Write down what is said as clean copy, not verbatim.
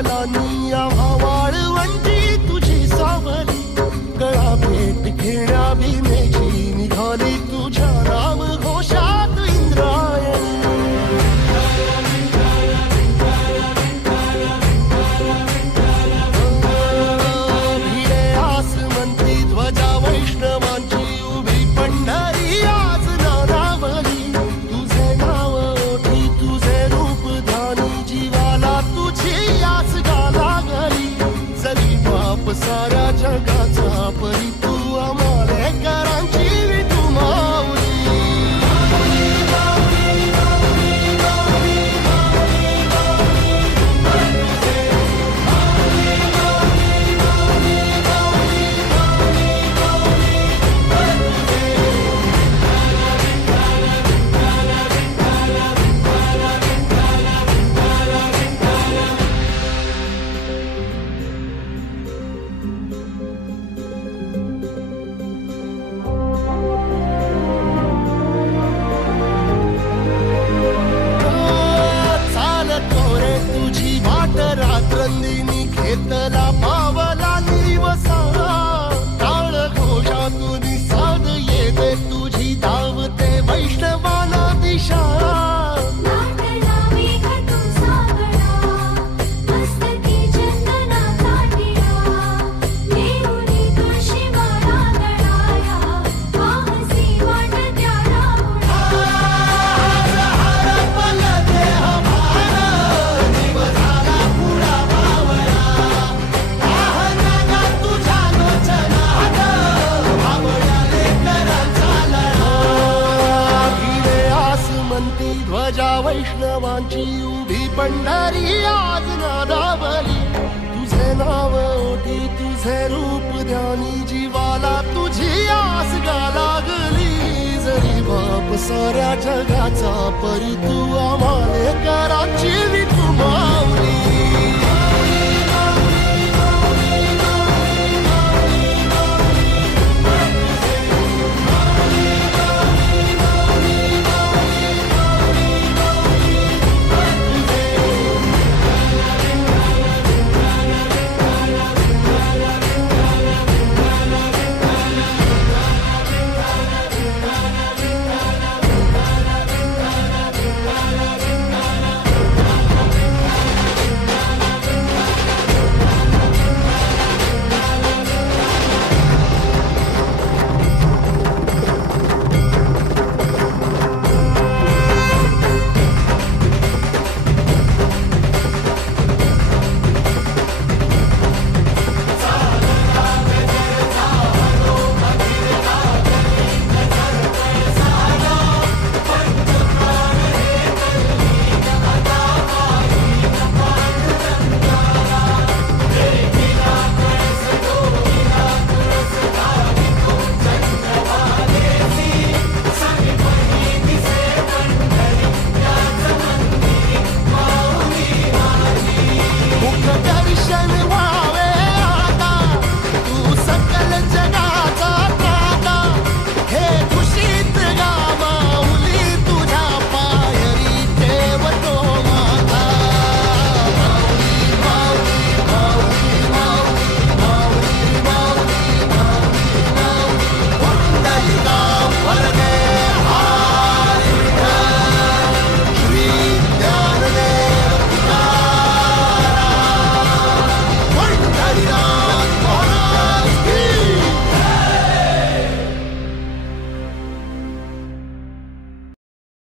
पावलांनी आम्हा वाळवंटी तुझी सावली, गळा भेट घेण्या भीमेची निघाली तुझ्या नाम घोषात इंद्रायणी. भिडे आसमंती ध्वजा वैष्णवांची उभी पंढरी आज नानावली, तुझे नाव ओठी तुझे रूप ध्यानी जीवाला तुझी आस गा लागली. जरी बाप साऱ्या जगाचा परी तू आमालेकरांची विठू माऊली. रात्रंदिनी घेतला पावला दिवसा, टाळ घोषातून साध येते तुझी धावते वैष्णवाला दिशा. ध्वजा वैष्णवांची उभी पंढरी आज नादावली, तुझे नाव ओठी तुझे रूप ध्यानी जीवाला तुझी आस गा लागली. जरी बाप साऱ्या जगाचा परी तू आमालेकरांची विठू माऊली.